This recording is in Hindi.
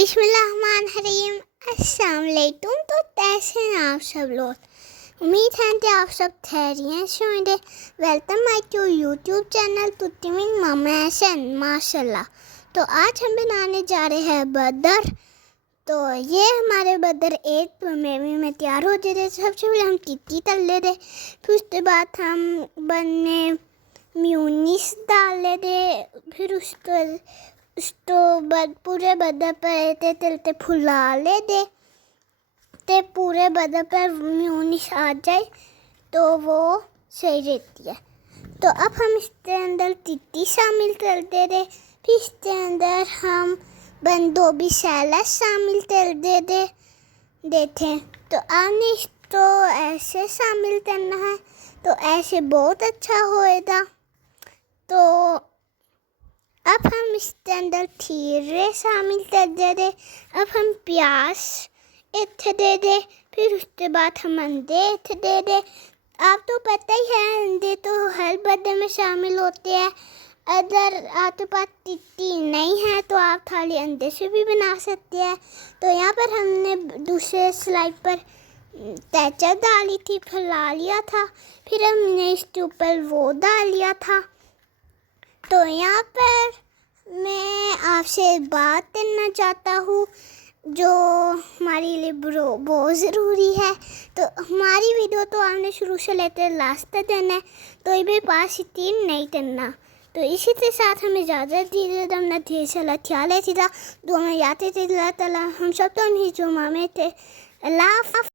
बिस्मिल्लाहिर्रहमानिर्रहीम। अस्सलाम वालेकुम। तो कैसे हैं आप सब लोग? उम्मीद है कि आप सब खैरियत से होंगे। Welcome my to YouTube channel तुतिमिन मामा हसन माशाल्लाह। तो आज हम बनाने जा रहे हैं बर्गर। तो ये हमारे बर्गर एक में तैयार हो जाते। सबसे पहले हम टिक्की तल ले थे, फिर उसके बाद हम बनने म्यूनीस डाल ले थे, फिर उसको पूरे बर्गर पर तलते फुला ले दे ते पूरे बर्गर पर म्यूनीस आ जाए तो वो सही रहती है। तो अब हम इसके अंदर टिक्की शामिल कर दे रहे, फिर इसके अंदर हम बंदगोभी सैलड शामिल कर देते। तो आपने इसको ऐसे शामिल करना है, तो ऐसे बहुत अच्छा होएगा। तो अब हम इसके अंदर खीरे शामिल कर दे रहे, अब हम प्याज इतने दे दे, फिर उसके बाद हम अंडे इतने दे दे। आप तो पता ही है अंडे तो हर बर्गर में शामिल होते हैं। अगर आपके पास टिक्की नहीं है तो आप खाली अंडे से भी बना सकते हैं। तो यहाँ पर हमने दूसरे स्लाइड पर केचप डाली थी, फैला लिया था, फिर हमने इसके ऊपर वो डाल लिया था। तो यहाँ पर मैं आपसे बात करना चाहता हूँ जो हमारे लिए बहुत ज़रूरी है। तो हमारी वीडियो तो आपने शुरू से लेकर लास्ट तक देना है, तो ये भी पास ही तीन नहीं करना। तो इसी के साथ हमें इजाज़त दीजिए। हमने ढेर सारा ख्याल है सीधा दो में याद थे, हम सब तो नहीं जो मामे थे। अल्लाह।